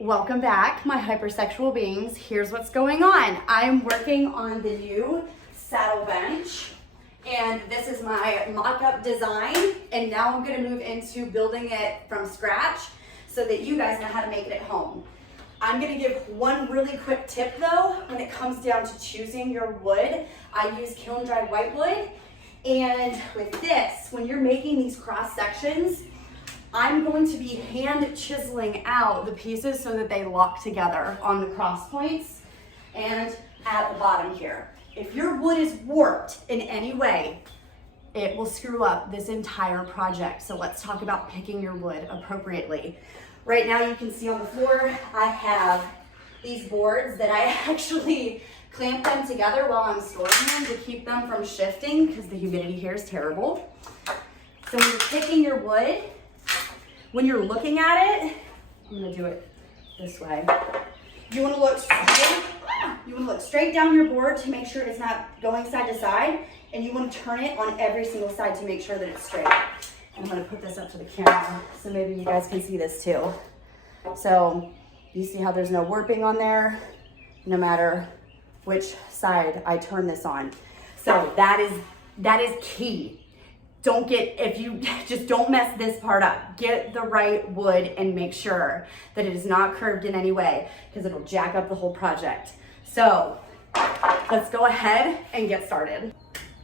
Welcome back, my hypersexual beings. Here's what's going on. I'm working on the new saddle bench, and this is my mock-up design, and now I'm gonna move into building it from scratch so that you guys know how to make it at home. I'm gonna give one really quick tip though, when it comes down to choosing your wood. I use kiln-dried whitewood, and with this, when you're making these cross sections, I'm going to be hand chiseling out the pieces so that they lock together on the cross points and at the bottom here. If your wood is warped in any way, it will screw up this entire project. So let's talk about picking your wood appropriately. Right now you can see on the floor, I have these boards that I actually clamp them together while I'm storing them to keep them from shifting because the humidity here is terrible. So when you're picking your wood, when you're looking at it, I'm gonna do it this way. You wanna look straight down your board to make sure it's not going side to side, and you wanna turn it on every single side to make sure that it's straight. And I'm gonna put this up to the camera so maybe you guys can see this too. So you see how there's no warping on there, no matter which side I turn this on. So that is key. Don't mess this part up. Get the right wood and make sure that it is not curved in any way because it'll jack up the whole project. So let's go ahead and get started.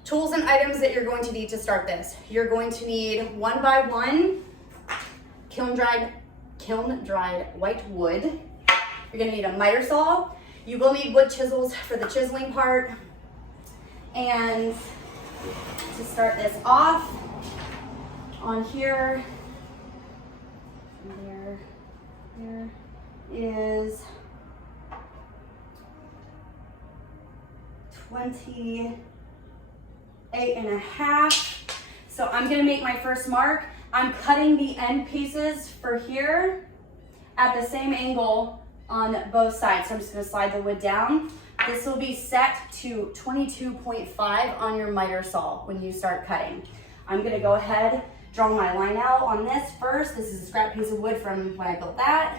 Tools and items that you're going to need to start this. You're going to need 1 by 1 kiln-dried white wood. You're gonna need a miter saw. You will need wood chisels for the chiseling part. And to start this off, on here, there is 28.5. So I'm gonna make my first mark. I'm cutting the end pieces for here at the same angle on both sides. So I'm just gonna slide the wood down. This will be set to 22.5 on your miter saw when you start cutting. I'm gonna go ahead, draw my line out on this first. This is a scrap piece of wood from when I built that.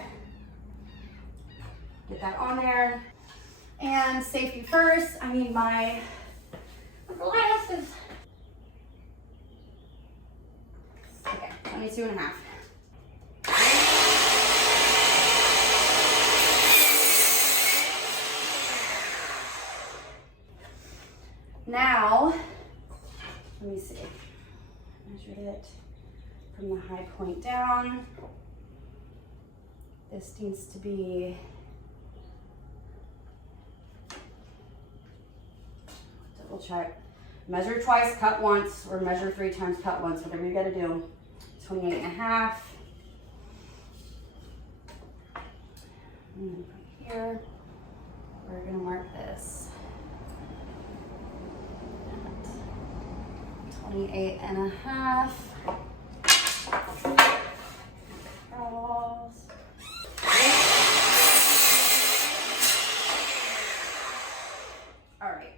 Get that on there. And safety first, I need my glasses. Okay, 22.5. Now, let me see, measured it from the high point down. This needs to be, double check, measure twice, cut once, or measure 3 times, cut once, whatever you gotta do. 28.5. And then from here, we're gonna mark this. 28.5. All right.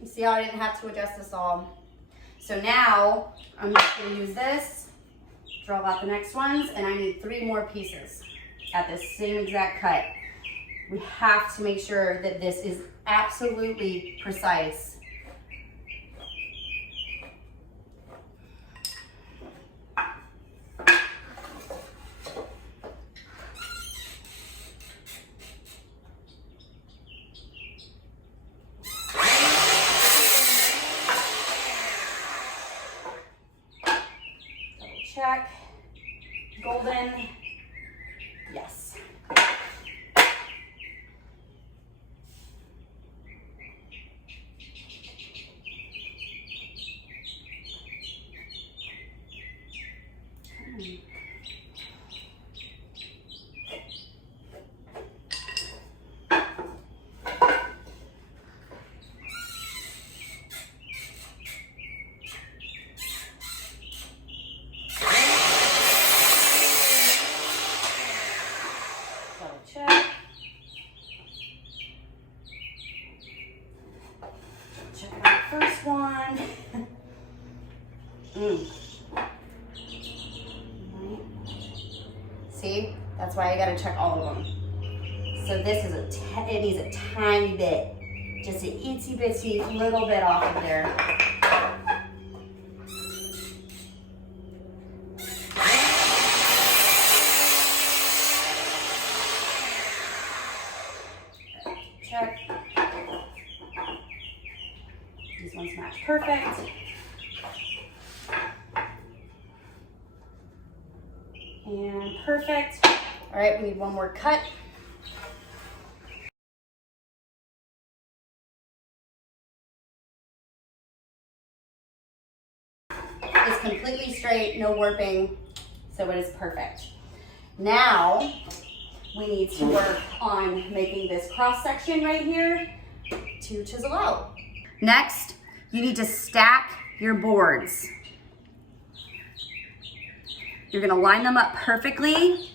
You see how I didn't have to adjust this all. So now I'm just going to use this, draw out the next ones, and I need 3 more pieces at the same exact cut. We have to make sure that this is absolutely precise. Check. Golden. Yes. Check out the first one. Right. See, That's why I gotta check all of them. So this is it needs a tiny bit, just an itsy bitsy little bit off of there. Check. These ones match perfect. And perfect. All right, we need one more cut. It's completely straight, no warping, so it is perfect. Now, we need to work on making this cross section right here to chisel out. Next, you need to stack your boards. You're gonna line them up perfectly.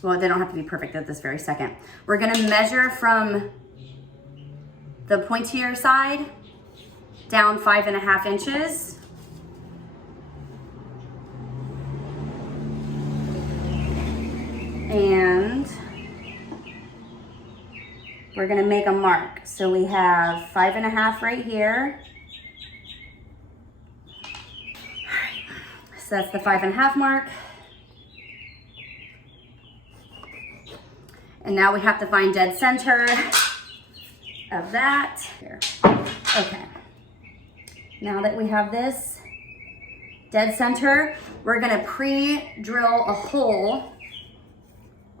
Well, they don't have to be perfect at this very second. We're gonna measure from the pointier side down 5.5 inches. And we're gonna make a mark. So we have 5.5 right here. So that's the 5.5 mark. And now we have to find dead center of that. Here. Okay. Now that we have this dead center, we're gonna pre-drill a hole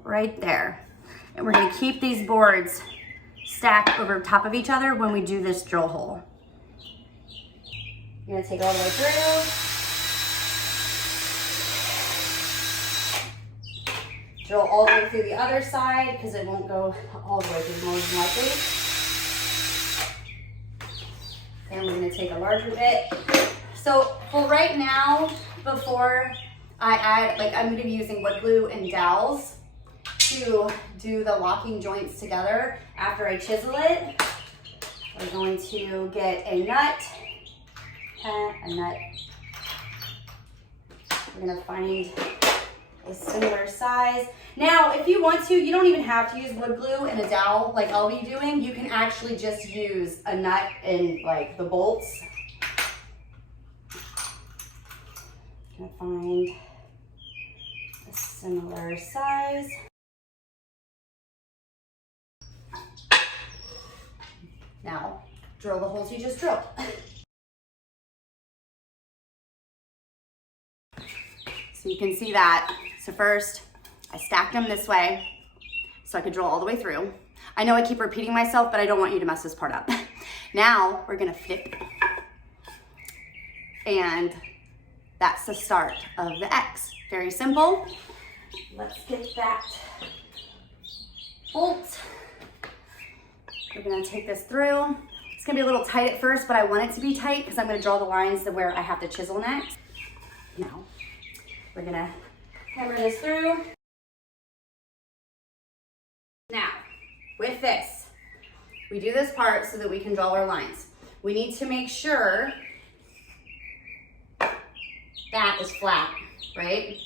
right there. And we're gonna keep these boards stacked over top of each other when we do this drill hole. You're gonna take it all the way through. Drill all the way through the other side because it won't go all the way through more than likely. And we're gonna take a larger bit. So for right now, before I add, I'm gonna be using wood glue and dowels to do the locking joints together. After I chisel it, we're going to get a nut. We're gonna find a similar size. Now, if you want to, you don't even have to use wood glue and a dowel like I'll be doing. You can actually just use a nut and the bolts. I'm gonna find a similar size. Now, drill the holes you just drilled. So you can see that. So first, I stacked them this way so I could drill all the way through. I know I keep repeating myself, but I don't want you to mess this part up. Now, we're gonna flip. And that's the start of the X. Very simple. Let's get that bolt. We're gonna take this through. It's gonna be a little tight at first, but I want it to be tight because I'm gonna draw the lines to where I have to chisel next. Now, we're gonna hammer this through. Now, with this, we do this part so that we can draw our lines. We need to make sure that is flat, right?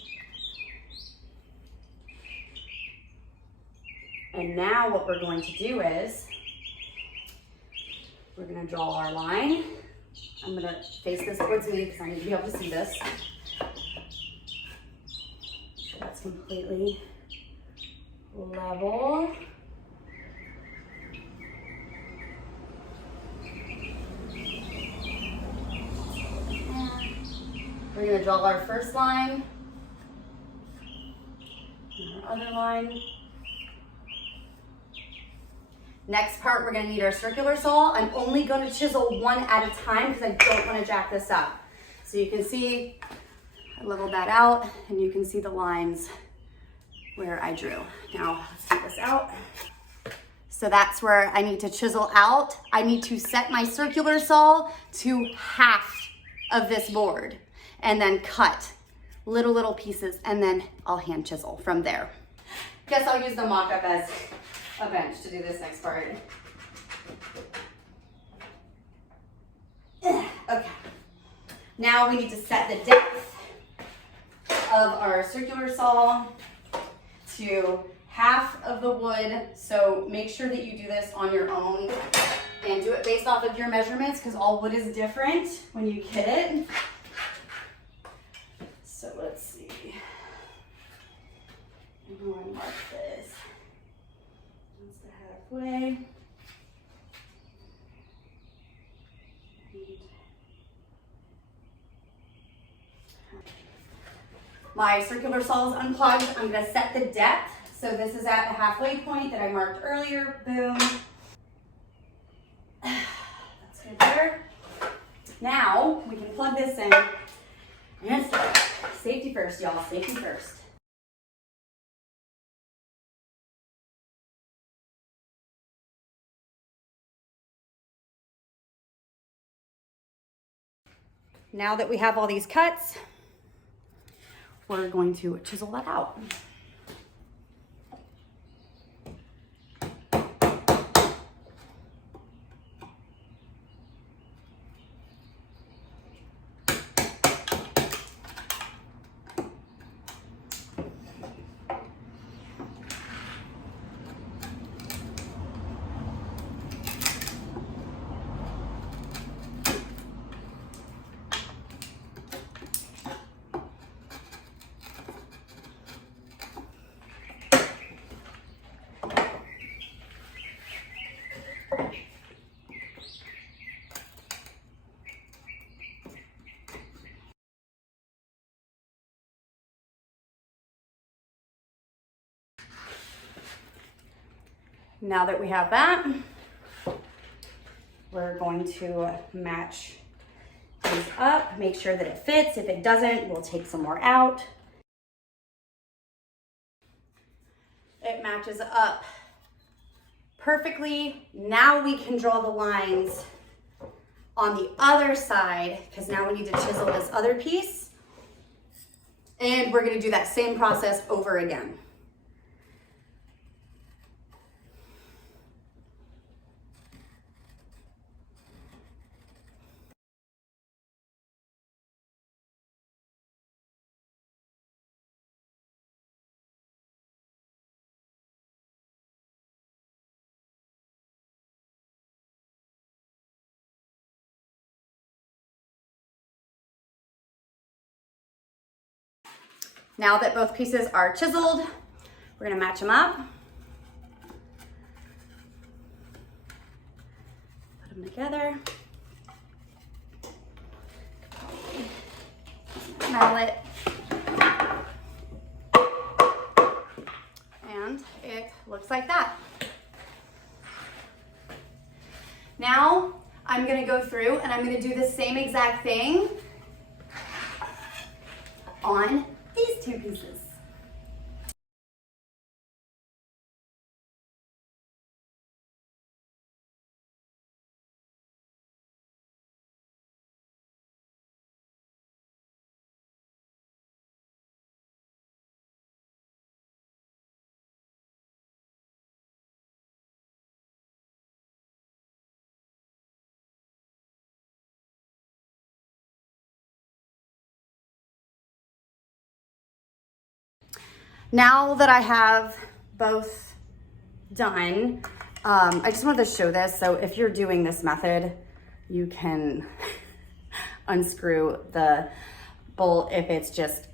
And now what we're going to do is, we're gonna draw our line. I'm gonna face this towards me because I need to be able to see this. So that's completely level. We're gonna draw our first line, and our other line. Next part, we're gonna need our circular saw. I'm only gonna chisel one at a time because I don't wanna jack this up. So you can see, I leveled that out and you can see the lines where I drew. Now, let's take this out. So that's where I need to chisel out. I need to set my circular saw to half of this board and then cut little pieces, and then I'll hand chisel from there. Guess I'll use the mock-up as a bench to do this next part. Okay. Now we need to set the depth of our circular saw. to half of the wood. So make sure that you do this on your own and do it based off of your measurements, because all wood is different when you kit it. So let's see. I'm going to mark this. That's the halfway. My circular saw is unplugged. I'm going to set the depth. So this is at the halfway point that I marked earlier. Boom. That's good there. Now we can plug this in and start. Safety first, y'all. Safety first. Now that we have all these cuts, we're going to chisel that out. Now that we have that, we're going to match these up, make sure that it fits. If it doesn't, we'll take some more out. It matches up perfectly. Now we can draw the lines on the other side, because now we need to chisel this other piece. And we're going to do that same process over again. Now that both pieces are chiseled, we're going to match them up. Put them together. Mallet. And it looks like that. Now I'm going to go through and I'm going to do the same exact thing on these two pieces. Now that I have both done, I just wanted to show this. So if you're doing this method, you can unscrew the bolt if it's just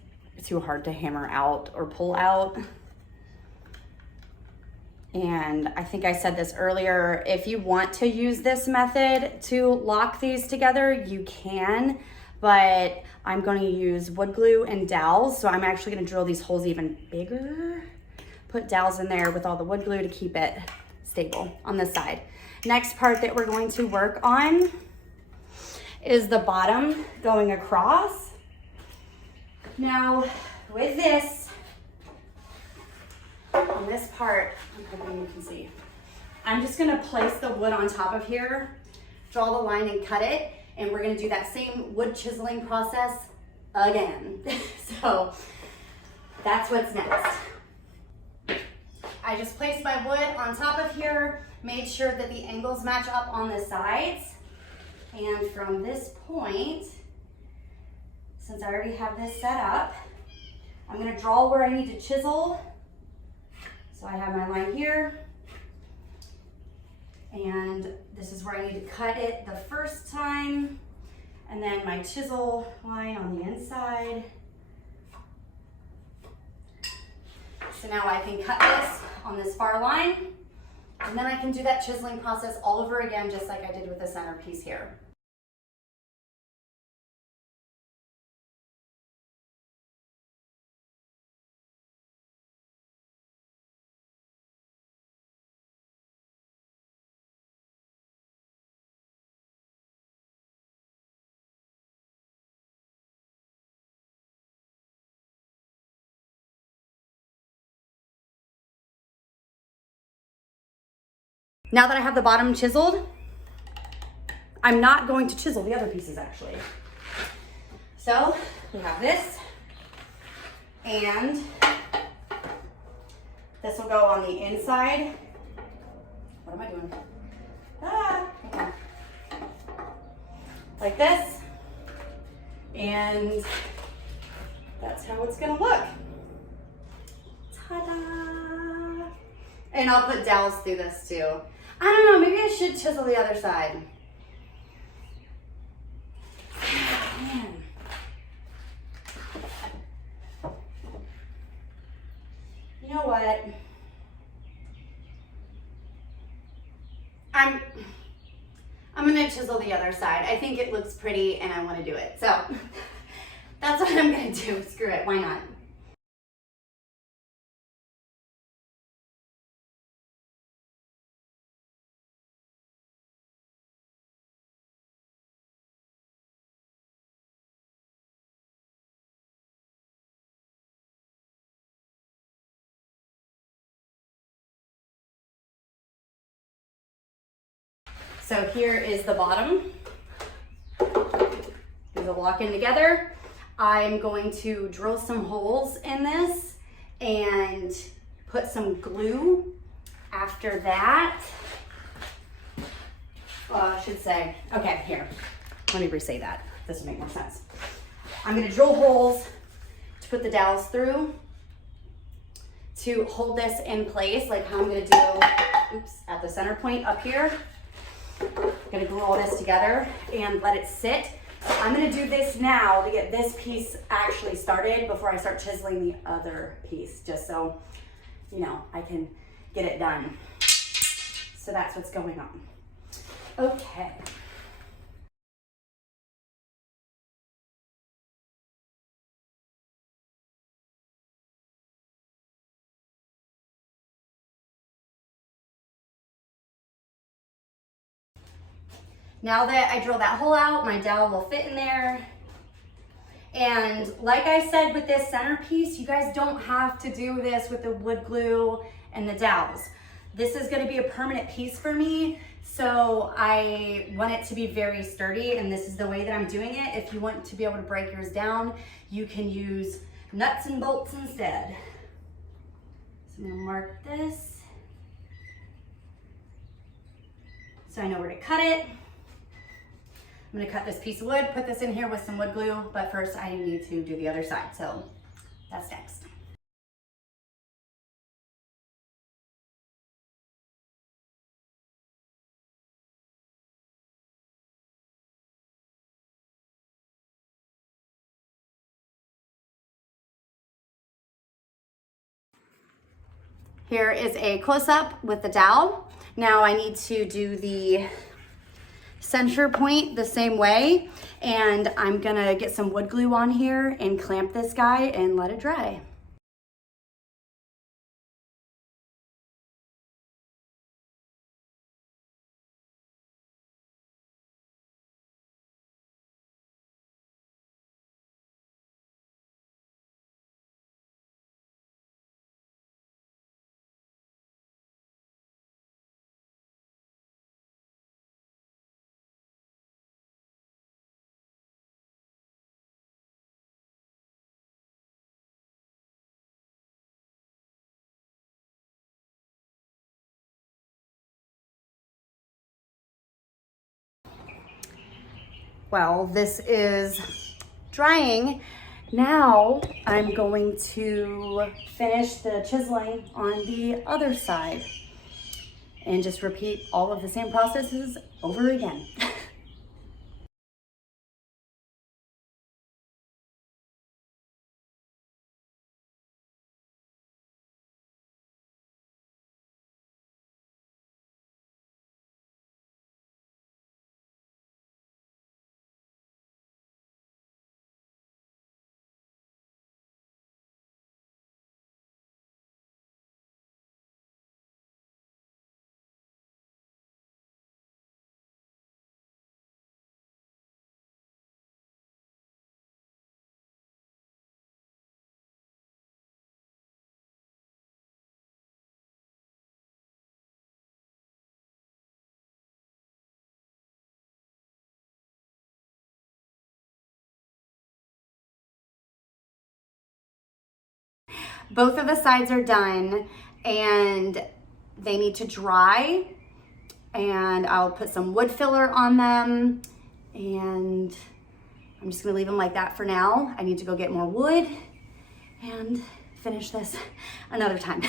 too hard to hammer out or pull out. And I think I said this earlier, if you want to use this method to lock these together, you can. But I'm going to use wood glue and dowels. So I'm actually going to drill these holes even bigger. Put dowels in there with all the wood glue to keep it stable on this side. Next part that we're going to work on is the bottom going across. Now with this, on this part, I'm hoping you can see, I'm just going to place the wood on top of here, draw the line and cut it. And we're gonna do that same wood chiseling process again. So that's what's next. I just placed my wood on top of here, made sure that the angles match up on the sides. And from this point, since I already have this set up, I'm gonna draw where I need to chisel So I have my line here, and this is where I need to cut it the first time, and then my chisel line on the inside. So now I can cut this on this far line, and then I can do that chiseling process all over again, just like I did with the centerpiece here. Now that I have the bottom chiseled, I'm not going to chisel the other pieces actually. So we have this, and this will go on the inside. What am I doing? Okay. Like this, and that's how it's gonna look. Ta-da! And I'll put dowels through this too. I don't know, maybe I should chisel the other side. Man. You know what? I'm gonna chisel the other side. I think it looks pretty and I wanna do it. So that's what I'm gonna do. Screw it, why not? So here is the bottom. These will lock in together. I'm going to drill some holes in this and put some glue after that. Well, I should say, okay, here, let me re-say that. This will make more sense. I'm gonna drill holes to put the dowels through to hold this in place, like how I'm gonna do, oops, at the center point up here. I'm gonna glue all this together and let it sit. I'm gonna do this now to get this piece actually started before I start chiseling the other piece, just so, you know, I can get it done. So that's what's going on. Okay. Now that I drill that hole out, my dowel will fit in there. And like I said with this centerpiece, you guys don't have to do this with the wood glue and the dowels. This is gonna be a permanent piece for me, so I want it to be very sturdy, and this is the way that I'm doing it. If you want to be able to break yours down, you can use nuts and bolts instead. So I'm gonna mark this so I know where to cut it. I'm gonna cut this piece of wood, put this in here with some wood glue, but first I need to do the other side, so that's next. Here is a close-up with the dowel. Now I need to do the center point the same way, and I'm gonna get some wood glue on here and clamp this guy and let it dry. Well, this is drying, Now I'm going to finish the chiseling on the other side and just repeat all of the same processes over again. Both of the sides are done and they need to dry, and I'll put some wood filler on them, and I'm just gonna leave them like that for now. I need to go get more wood and finish this another time.